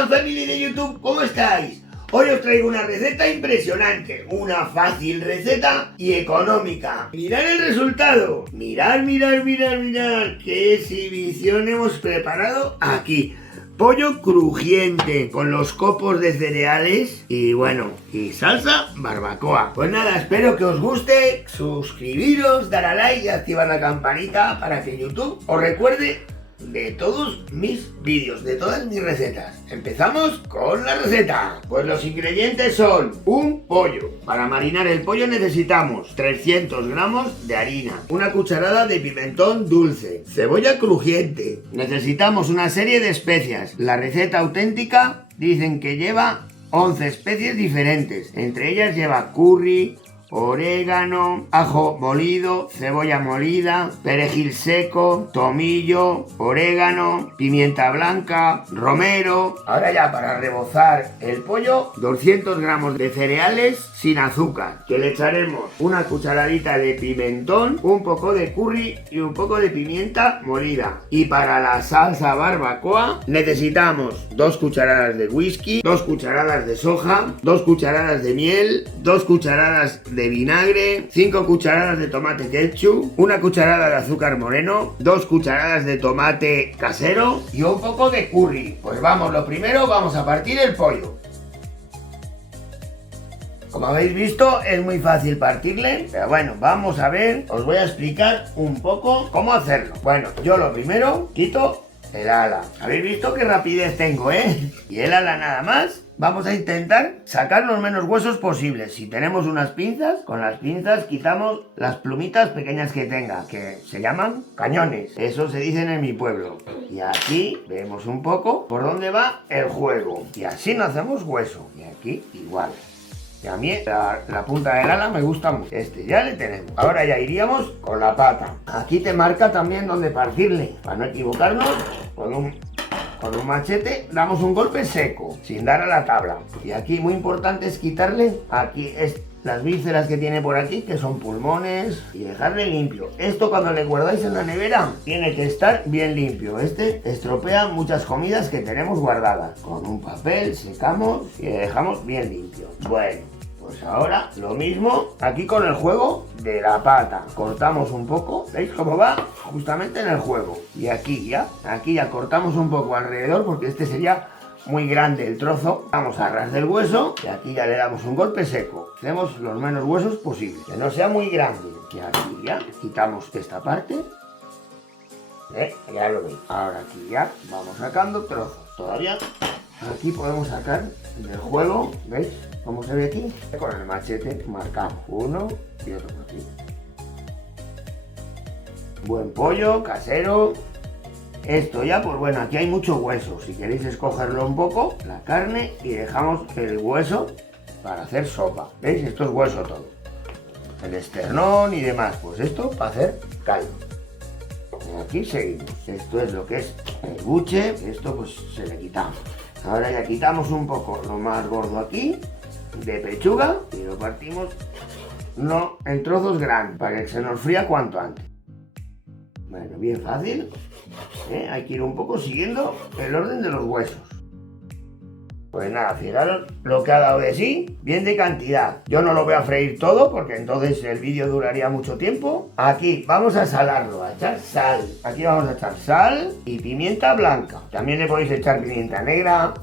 Hola familia de YouTube, ¿cómo estáis? Hoy os traigo una receta impresionante, una fácil receta y económica. Mirad el resultado, mirad qué exhibición hemos preparado aquí. Pollo crujiente con los copos de cereales y bueno, y salsa barbacoa. Pues nada, espero que os guste, suscribiros, dar a like y activar la campanita para que YouTube os recuerde de todos mis vídeos, de todas mis recetas. Empezamos con la receta. Pues los ingredientes son un pollo. Para marinar el pollo necesitamos 300 gramos de harina, una cucharada de pimentón dulce, cebolla crujiente. Necesitamos una serie de especias. La receta auténtica dicen que lleva 11 especies diferentes. Entre ellas lleva curry, orégano, ajo molido, cebolla molida, perejil seco, tomillo, orégano, pimienta blanca, romero. Ahora ya para rebozar el pollo, 200 gramos de cereales sin azúcar, que le echaremos una cucharadita de pimentón, un poco de curry y un poco de pimienta molida. Y para la salsa barbacoa necesitamos 2 cucharadas de whisky, 2 cucharadas de soja, 2 cucharadas de miel, 2 cucharadas de vinagre, 5 cucharadas de tomate ketchup, una cucharada de azúcar moreno, 2 cucharadas de tomate casero y un poco de curry. Pues vamos, lo primero vamos a partir el pollo. Como habéis visto, es muy fácil partirle, pero bueno, vamos a ver, os voy a explicar un poco cómo hacerlo. Bueno, yo lo primero quito el ala. ¿Habéis visto qué rapidez tengo, Y el ala nada más. Vamos a intentar sacar los menos huesos posibles. Si tenemos unas pinzas, con las pinzas quitamos las plumitas pequeñas que tenga, que se llaman cañones. Eso se dicen en mi pueblo. Y aquí vemos un poco por dónde va el juego. Y así no hacemos hueso. Y aquí igual. Y a mí la punta del ala me gusta mucho. Este ya le tenemos. Ahora ya iríamos con la pata. Aquí te marca también dónde partirle. Para no equivocarnos, con un machete damos un golpe seco, sin dar a la tabla. Y aquí muy importante es quitarle aquí las vísceras que tiene por aquí, que son pulmones, y dejarle limpio. Esto cuando le guardáis en la nevera tiene que estar bien limpio. Este estropea muchas comidas que tenemos guardadas. Con un papel secamos y le dejamos bien limpio. Bueno, pues ahora lo mismo aquí con el juego de la pata. Cortamos un poco, ¿veis cómo va? Justamente en el juego. Y aquí ya cortamos un poco alrededor porque este sería muy grande el trozo. Vamos a ras del hueso y aquí ya le damos un golpe seco. Hacemos los menos huesos posibles, que no sea muy grande. Y aquí ya quitamos esta parte. Ya lo veis. Ahora aquí ya vamos sacando trozos. Todavía aquí podemos sacar del juego, ¿veis cómo se ve aquí? Con el machete marcamos uno y otro por aquí. Buen pollo casero. Esto ya, pues bueno, aquí hay mucho hueso. Si queréis escogerlo un poco, la carne, y dejamos el hueso para hacer sopa. ¿Veis? Esto es hueso todo. El esternón y demás. Pues esto para hacer caldo. Y aquí seguimos. Esto es lo que es el buche. Esto pues se le quitamos. Ahora ya quitamos un poco lo más gordo aquí, de pechuga, y lo partimos en trozos grandes, para que se nos fría cuanto antes. Bueno, bien fácil. Hay que ir un poco siguiendo el orden de los huesos. Pues nada, fijaros lo que ha dado de sí, bien de cantidad. Yo no lo voy a freír todo porque entonces el vídeo duraría mucho tiempo. Aquí vamos a salarlo, a echar sal. Aquí vamos a echar sal y pimienta blanca. También le podéis echar pimienta negra.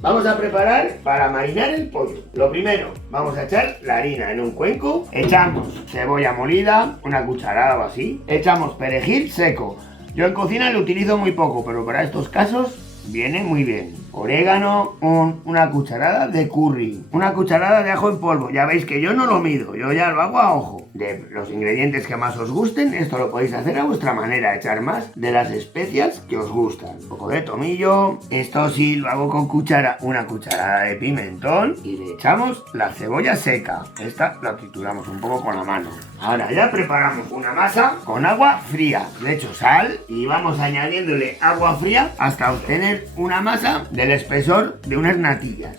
Vamos a preparar para marinar el pollo. Lo primero, vamos a echar la harina en un cuenco. Echamos cebolla molida, una cucharada o así. Echamos perejil seco. Yo en cocina lo utilizo muy poco, pero para estos casos viene muy bien. Orégano, una cucharada de curry, una cucharada de ajo en polvo. Ya veis que yo no lo mido, yo ya lo hago a ojo. De los ingredientes que más os gusten, esto lo podéis hacer a vuestra manera, echar más de las especias que os gustan. Un poco de tomillo, esto sí lo hago con cuchara, una cucharada de pimentón y le echamos la cebolla seca. Esta la trituramos un poco con la mano. Ahora ya preparamos una masa con agua fría. Le echo sal y vamos añadiéndole agua fría hasta obtener una masa del espesor de unas natillas.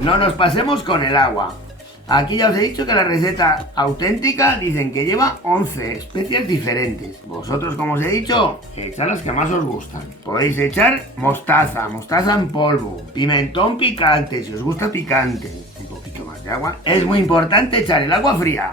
No nos pasemos con el agua. Aquí ya os he dicho que la receta auténtica dicen que lleva 11 especias diferentes. Vosotros, como os he dicho, echad las que más os gustan. Podéis echar mostaza en polvo, pimentón picante, si os gusta picante, un poquito más de agua. Es muy importante echar el agua fría.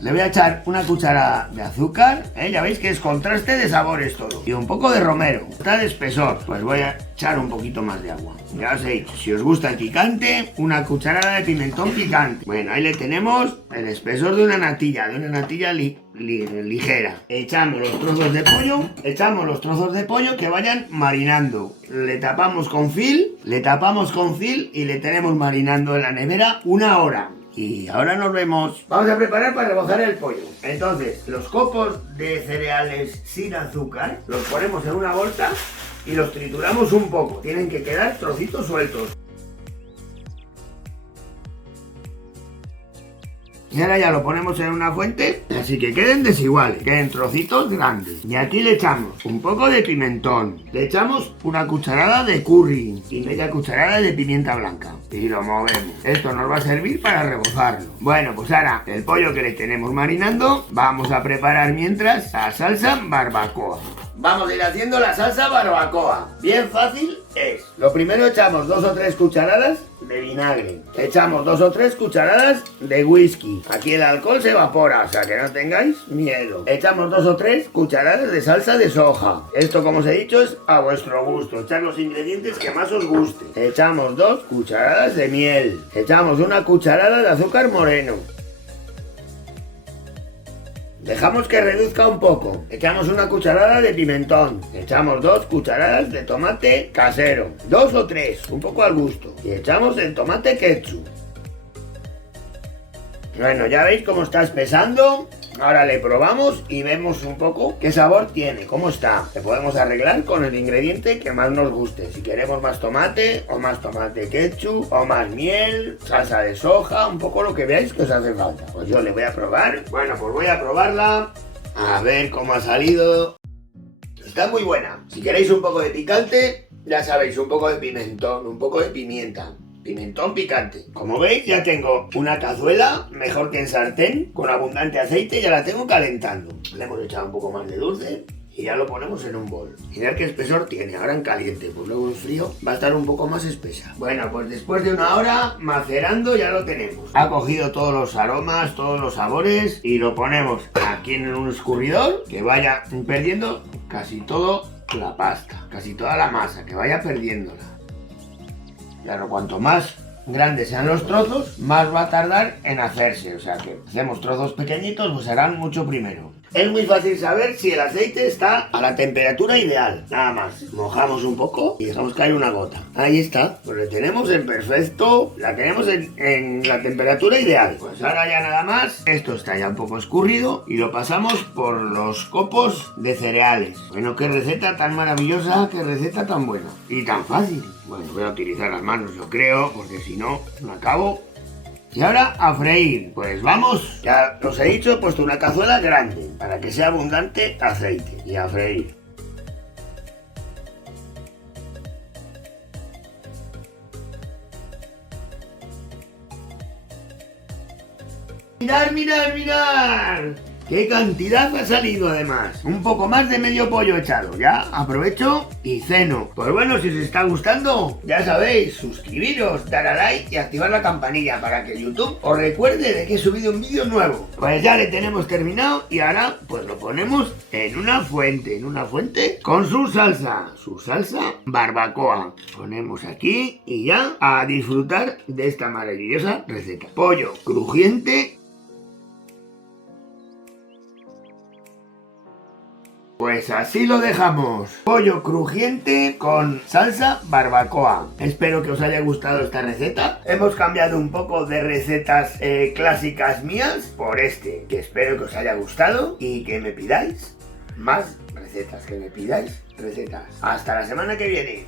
Le voy a echar una cucharada de azúcar, ya veis que es contraste de sabores todo. Y un poco de romero, está de espesor. Pues voy a echar un poquito más de agua. Ya os he dicho, si os gusta el picante, una cucharada de pimentón picante. Bueno, ahí le tenemos el espesor de una natilla ligera. Echamos los trozos de pollo que vayan marinando. Le tapamos con film y le tenemos marinando en la nevera 1 hora. Y ahora nos vemos. Vamos a preparar para rebozar el pollo. Entonces, los copos de cereales sin azúcar los ponemos en una bolsa y los trituramos un poco. Tienen que quedar trocitos sueltos. Y ahora ya lo ponemos en una fuente, así que queden desiguales, queden trocitos grandes. Y aquí le echamos un poco de pimentón, le echamos una cucharada de curry y media cucharada de pimienta blanca. Y lo movemos. Esto nos va a servir para rebozarlo. Bueno, pues ahora el pollo que le tenemos marinando, vamos a preparar mientras la salsa barbacoa. Vamos a ir haciendo la salsa barbacoa. Bien fácil es. Lo primero echamos 2 o 3 cucharadas de vinagre. Echamos 2 o 3 cucharadas de whisky. Aquí el alcohol se evapora, o sea que no tengáis miedo. Echamos 2 o 3 cucharadas de salsa de soja. Esto, como os he dicho, es a vuestro gusto. Echad los ingredientes que más os guste. Echamos 2 cucharadas de miel. Echamos 1 cucharada de azúcar moreno. Dejamos que reduzca un poco. Echamos 1 cucharada de pimentón. Echamos 2 cucharadas de tomate casero. 2 o 3, un poco al gusto. Y echamos el tomate ketchup. Bueno, ya veis cómo está espesando. Ahora le probamos y vemos un poco qué sabor tiene, cómo está. Le podemos arreglar con el ingrediente que más nos guste. Si queremos más tomate ketchup, o más miel, salsa de soja, un poco lo que veáis que os hace falta. Pues yo le voy a probar. Bueno, pues voy a probarla. A ver cómo ha salido. Está muy buena. Si queréis un poco de picante, ya sabéis, un poco de pimentón, un poco de pimienta. Pimentón picante. Como veis, ya tengo una cazuela, mejor que en sartén, con abundante aceite, ya la tengo calentando. Le hemos echado un poco más de dulce y ya lo ponemos en un bol. Mirad qué espesor tiene, ahora en caliente, pues luego en frío va a estar un poco más espesa. Bueno, pues después de 1 hora macerando ya lo tenemos. Ha cogido todos los aromas, todos los sabores y lo ponemos aquí en un escurridor que vaya perdiendo casi toda la pasta, casi toda la masa, que vaya perdiéndola. Claro, cuanto más grandes sean los trozos, más va a tardar en hacerse. O sea que hacemos trozos pequeñitos, pues serán mucho primero. Es muy fácil saber si el aceite está a la temperatura ideal. Nada más, mojamos un poco y dejamos caer 1 gota. Ahí está, pues lo tenemos en perfecto, la tenemos en la temperatura ideal. Pues ahora ya nada más, esto está ya un poco escurrido y lo pasamos por los copos de cereales. Bueno, qué receta tan maravillosa, qué receta tan buena y tan fácil. Bueno, voy a utilizar las manos, yo creo, porque si no, no acabo. Y ahora a freír. Pues vamos, ya os he dicho, he puesto una cazuela grande para que sea abundante aceite. Y a freír. ¡Mirad! ¡Qué cantidad ha salido además! Un poco más de medio pollo echado. Ya aprovecho y ceno. Pues bueno, si os está gustando, ya sabéis, suscribiros, dar a like y activar la campanilla para que YouTube os recuerde de que he subido un vídeo nuevo. Pues ya le tenemos terminado y ahora pues lo ponemos en una fuente con su salsa barbacoa. Ponemos aquí y ya a disfrutar de esta maravillosa receta. Pollo crujiente. Pues así lo dejamos. Pollo crujiente con salsa barbacoa. Espero que os haya gustado esta receta. Hemos cambiado un poco de recetas clásicas mías por que espero que os haya gustado y que me pidáis más recetas, Hasta la semana que viene.